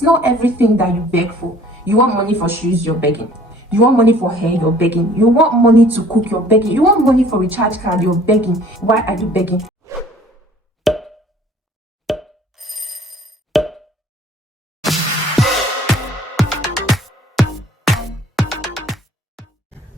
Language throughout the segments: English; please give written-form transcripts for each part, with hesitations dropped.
It's not everything that you beg for. You want money for shoes, you're begging. You want money for hair, you're begging. You want money to cook, you're begging. You want money for recharge card, you're begging. Why are you begging?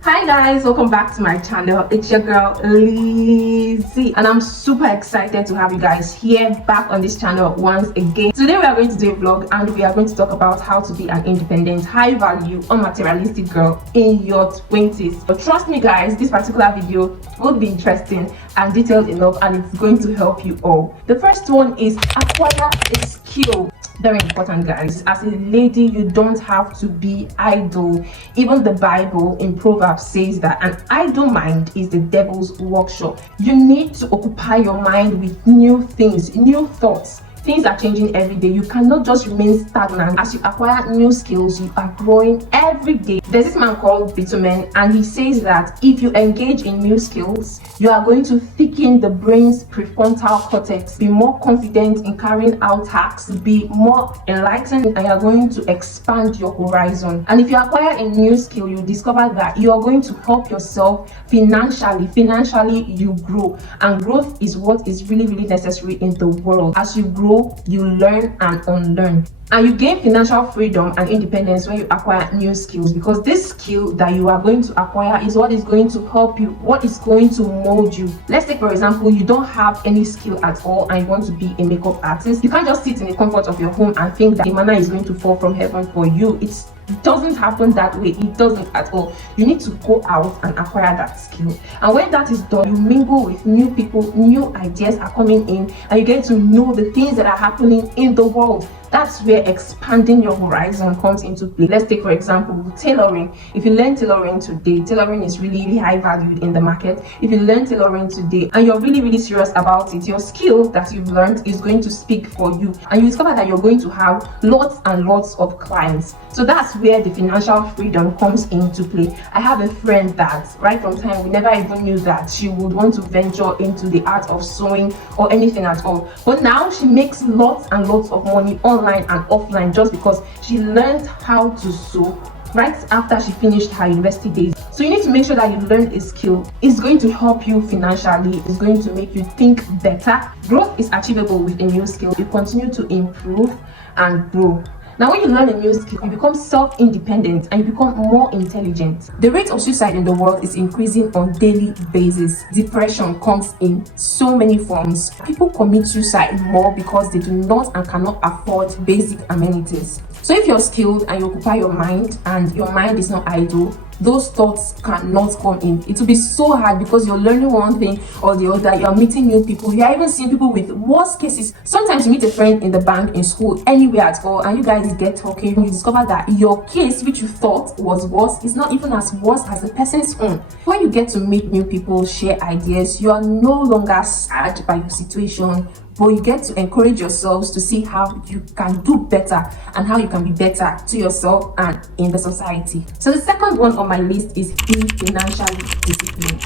Hi guys, welcome back to my channel. It's your girl Lizzie and I'm super excited to have you guys here back on this channel once again. Today we are going to do a vlog and we are going to talk about how to be an independent, high value, unmaterialistic girl in your 20s. But trust me guys, this particular video will be interesting and detailed enough and it's going to help you all. The first one is acquire a skill. Very important guys. As a lady, you don't have to be idle. Even the Bible in Proverbs says that an idle mind is the devil's workshop. You need to occupy your mind with new things, new thoughts. Things are changing every day. You cannot just remain stagnant. As you acquire new skills, you are growing every day. There's this man called Bitumen and he says that if you engage in new skills, you are going to thicken the brain's prefrontal cortex, be more confident in carrying out tasks, be more enlightened, and you're going to expand your horizon. And if you acquire a new skill, you discover that you are going to help yourself financially. Financially, you grow. And growth is what is really necessary in the world. As you grow, you learn and unlearn. And you gain financial freedom and independence when you acquire new skills, because this skill that you are going to acquire is what is going to help you, what is going to mold you. Let's take for example, you don't have any skill at all and you want to be a makeup artist. You can't just sit in the comfort of your home and think that the manna is going to fall from heaven for you. It doesn't happen that way. It doesn't at all. You need to go out and acquire that skill, and when that is done, you mingle with new people, new ideas are coming in, and you get to know the things that are happening in the world. That's where expanding your horizon comes into play. Let's take for example tailoring. If you learn tailoring today, tailoring is really high valued in the market. If you learn tailoring today and you're really serious about it, your skill that you've learned is going to speak for you, and you discover that you're going to have lots and lots of clients. So that's where the financial freedom comes into play. I have a friend that right from time we never even knew that she would want to venture into the art of sewing or anything at all, but now she makes lots and lots of money online and offline just because she learned how to sew right after she finished her university days. So you need to make sure that you learn a skill. It's going to help you financially. It's going to make you think better. Growth is achievable with a new skill. You continue to improve and grow. Now, when you learn a new skill, you become self-independent and you become more intelligent. The rate of suicide in the world is increasing on a daily basis. Depression comes in so many forms. People commit suicide more because they do not and cannot afford basic amenities. So if you're skilled and you occupy your mind and your mind is not idle, those thoughts cannot come in. It will be so hard because you're learning one thing or the other. You're meeting new people. You're even seeing people with worse cases. Sometimes you meet a friend in the bank, in school, anywhere at all, and you guys get talking. You discover that your case, which you thought was worse, is not even as worse as the person's own. When you get to meet new people, share ideas, you are no longer sad by your situation, but you get to encourage yourselves to see how you can do better and how you can be better to yourself and in the society. So the second one on my list is be financially disciplined.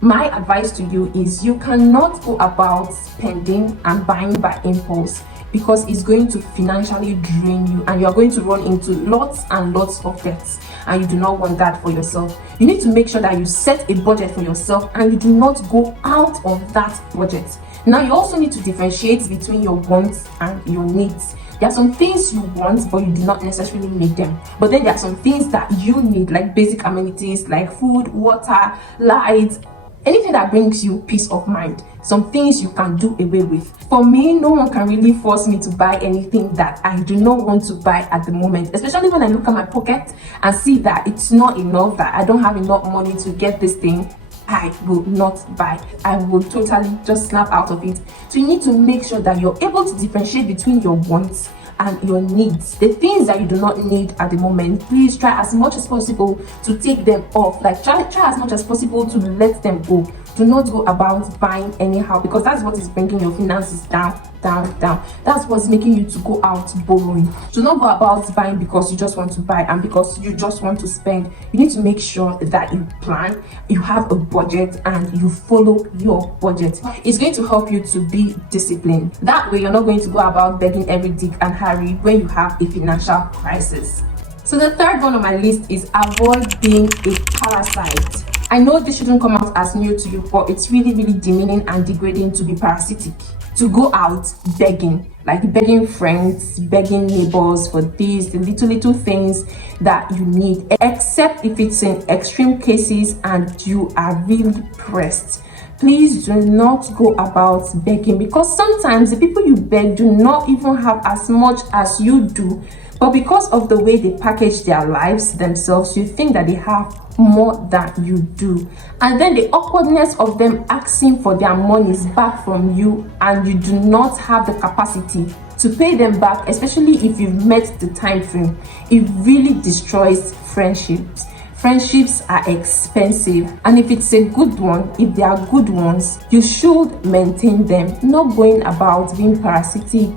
My advice to you is you cannot go about spending and buying by impulse, because it's going to financially drain you and you're going to run into lots and lots of debts, and you do not want that for yourself. You need to make sure that you set a budget for yourself and you do not go out of that budget. Now, you also need to differentiate between your wants and your needs. There are some things you want, but you do not necessarily need them. But then there are some things that you need, like basic amenities, like food, water, light, anything that brings you peace of mind. Some things you can do away with. For me, no one can really force me to buy anything that I do not want to buy at the moment, especially when I look at my pocket and see that it's not enough, that I don't have enough money to get this thing. I will not buy. I will totally just snap out of it. So you need to make sure that you're able to differentiate between your wants and your needs. The things that you do not need at the moment, please try as much as possible to take them off. Like try as much as possible to let them go. Do not go about buying anyhow, because that's what is bringing your finances down. down. That's what's making you to go out borrowing. Do not go about buying because you just want to buy and because you just want to spend. You need to make sure that you plan, you have a budget, and you follow your budget. It's going to help you to be disciplined. That way you're not going to go about begging every dick and Harry when you have a financial crisis. So the third one on my list is avoid being a parasite. I know this shouldn't come out as new to you, but it's really demeaning and degrading to be parasitic. To go out begging, like begging friends, begging neighbors for these, the little things that you need, except if it's in extreme cases and you are really pressed. Please do not go about begging, because sometimes the people you beg do not even have as much as you do, but because of the way they package their lives themselves, you think that they have more than you do, and then the awkwardness of them asking for their monies back from you, and you do not have the capacity to pay them back, especially if you've met the time frame. It really destroys friendships. Friendships are expensive, and if it's a good one, if they are good ones, you should maintain them, not going about being parasitic.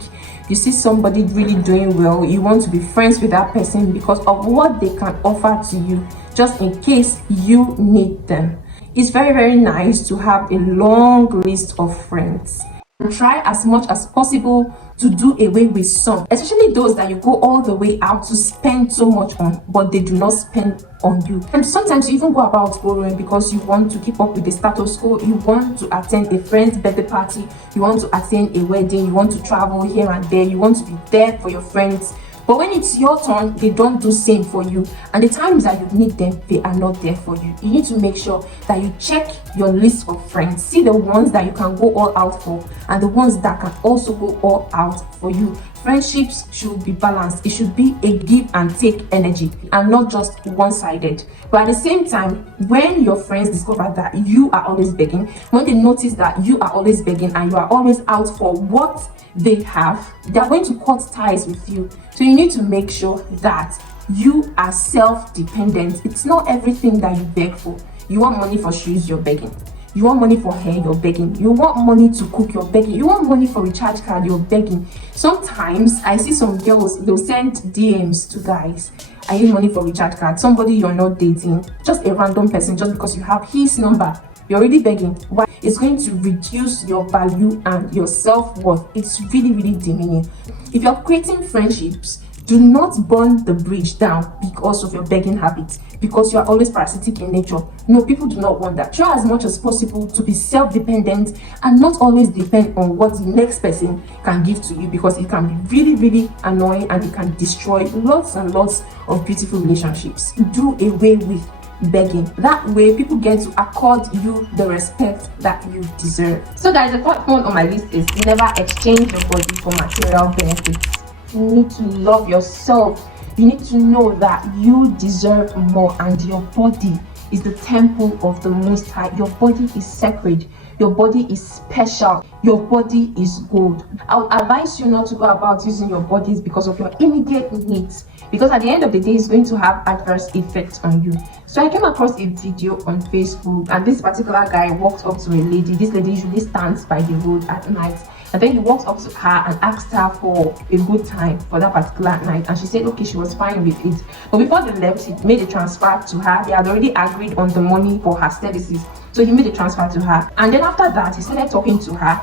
You see somebody really doing well, you want to be friends with that person because of what they can offer to you, just in case you need them. It's very nice to have a long list of friends. Try as much as possible to do away with some, especially those that you go all the way out to spend so much on, but they do not spend on you. And sometimes you even go about borrowing because you want to keep up with the status quo. You want to attend a friend's birthday party, you want to attend a wedding, you want to travel here and there, you want to be there for your friends. But when it's your turn, they don't do same for you, and the times that you need them, they are not there for you. You need to make sure that you check your list of friends, see the ones that you can go all out for and the ones that can also go all out for you. Friendships should be balanced. It should be a give and take energy and not just one-sided. But at the same time, when your friends discover that you are always begging, when they notice that you are always begging and you are always out for what they have, they're going to cut ties with you. So you need to make sure that you are self-dependent. It's not everything that you beg for. You want money for shoes, you're begging. You want money for hair, you're begging. You want money to cook, you're begging. You want money for recharge card, you're begging. Sometimes I see some girls, they'll send DMs to guys. I need money for recharge card. Somebody you're not dating, just a random person, just because you have his number, you're already begging. Why? It's going to reduce your value and your self-worth. It's really demeaning. If you're creating friendships, do not burn the bridge down because of your begging habits, because you are always parasitic in nature. No, people do not want that. Try as much as possible to be self-dependent and not always depend on what the next person can give to you, because it can be really annoying and it can destroy lots and lots of beautiful relationships. Do away with begging. That way people get to accord you the respect that you deserve. So guys, the fourth one on my list is never exchange your body for material benefits. You need to love yourself. You need to know that you deserve more, and your body is the temple of the Most High. Your body is sacred. Your body is special. Your body is gold. I would advise you not to go about using your bodies because of your immediate needs, because at the end of the day, it's going to have adverse effects on you. So I came across a video on Facebook, and this particular guy walked up to a lady. This lady usually stands by the road at night, and then he walked up to her and asked her for a good time for that particular night, and she said okay, she was fine with it. But before they left, he made a transfer to her. They had already agreed on the money for her services, so he made a transfer to her. And then after that, he started talking to her,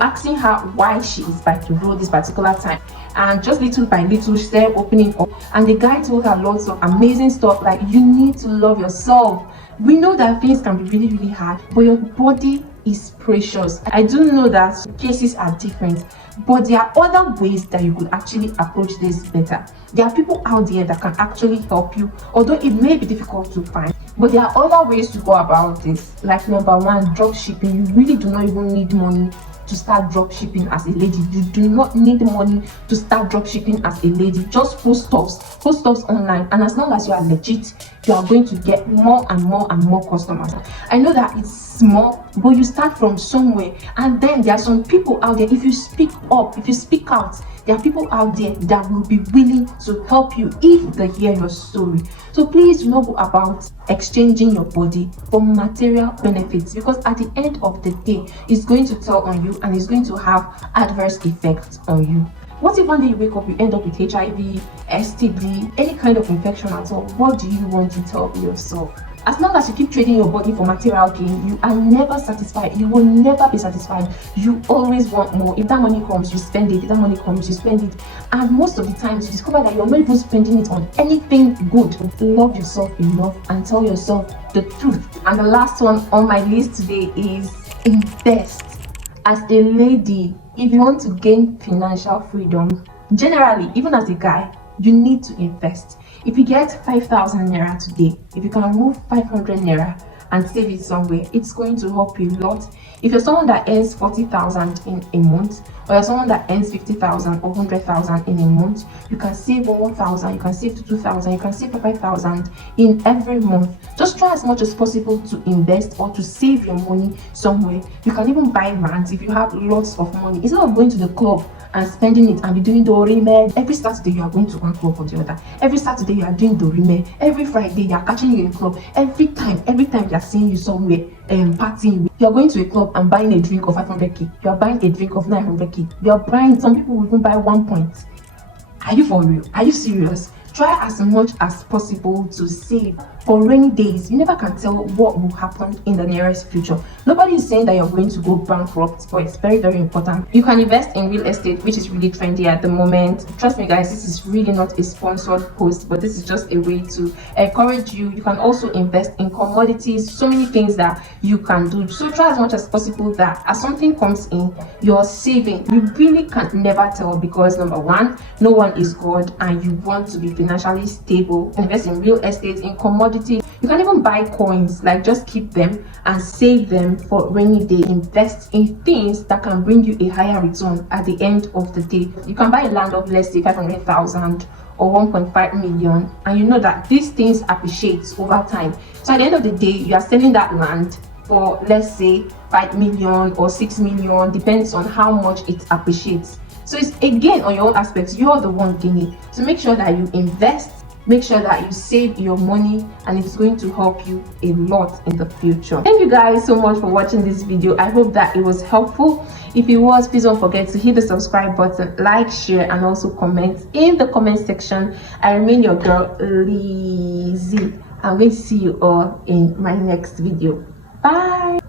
asking her why she is by the road this particular time. And just little by little, she started opening up, and the guy told her lots of amazing stuff, like you need to love yourself. We know that things can be really hard, but your body is precious. I do know that cases are different, but there are other ways that you could actually approach this better. There are people out there that can actually help you, although it may be difficult to find, but there are other ways to go about this. Like number one, drop shipping. You really do not even need money to start drop shipping as a lady. You do not need money to start drop shipping as a lady. Just post stuffs online, and as long as you are legit, you are going to get more and more customers. I know that it's small, but you start from somewhere, and then there are some people out there, if you speak up, if you speak out, There are people out there that will be willing to help you if they hear your story. So please do not go about exchanging your body for material benefits, because at the end of the day, it's going to tell on you and it's going to have adverse effects on you. What if one day you wake up, you end up with HIV, STD, any kind of infection at all? What do you want to tell yourself? As long as you keep trading your body for material gain, you are never satisfied. You will never be satisfied. You always want more. If that money comes, you spend it. If that money comes, you spend it. And most of the times, you discover that you're not even spending it on anything good. Love yourself enough and tell yourself the truth. And the last one on my list today is invest. As a lady, if you want to gain financial freedom, generally, even as a guy, you need to invest. If you get 5,000 naira today, if you can move 500 naira and save it somewhere, it's going to help you a lot. If you're someone that earns 40,000 in a month, or you're someone that earns 50,000 or 100,000 in a month, you can save 1,000, you can save to 2,000, you can save 5,000 in every month. Just try as much as possible to invest or to save your money somewhere. You can even buy lands if you have lots of money. Instead of going to the club and spending it and be doing dorime, every Saturday you are going to one club or the other. Every Saturday you are doing dorime. Every Friday you are catching you in a club. Every time they are seeing you somewhere partying, you are going to a club and buying a drink of 500k. You are buying a drink of 900k. You are buying, some people will even buy 1 point. Are you for real? Are you serious? Try as much as possible to save for rainy days. You never can tell what will happen in the nearest future. Nobody is saying that you're going to go bankrupt, but it's very, very important. You can invest in real estate, which is really trendy at the moment. Trust me, guys, this is really not a sponsored post, but this is just a way to encourage you. You can also invest in commodities, so many things that you can do. So try as much as possible that as something comes in, you're saving. You really can never tell, because number one, no one is God, and you want to be financially stable. Invest in real estate, in commodities. You can even buy coins, like just keep them and save them for rainy day. Invest in things that can bring you a higher return at the end of the day. You can buy a land of, let's say, 500,000 or 1.5 million, and you know that these things appreciate over time. So at the end of the day, you are selling that land for, let's say, 5 million or 6 million, depends on how much it appreciates. So it's again on your own aspects, you're the one gaining. So make sure that you invest, make sure that you save your money, and it's going to help you a lot in the future. Thank you guys so much for watching this video. I hope that it was helpful. If it was, please don't forget to hit the subscribe button, like, share, and also comment in the comment section. I remain your girl, Lizzie. I'm going to see you all in my next video. Bye.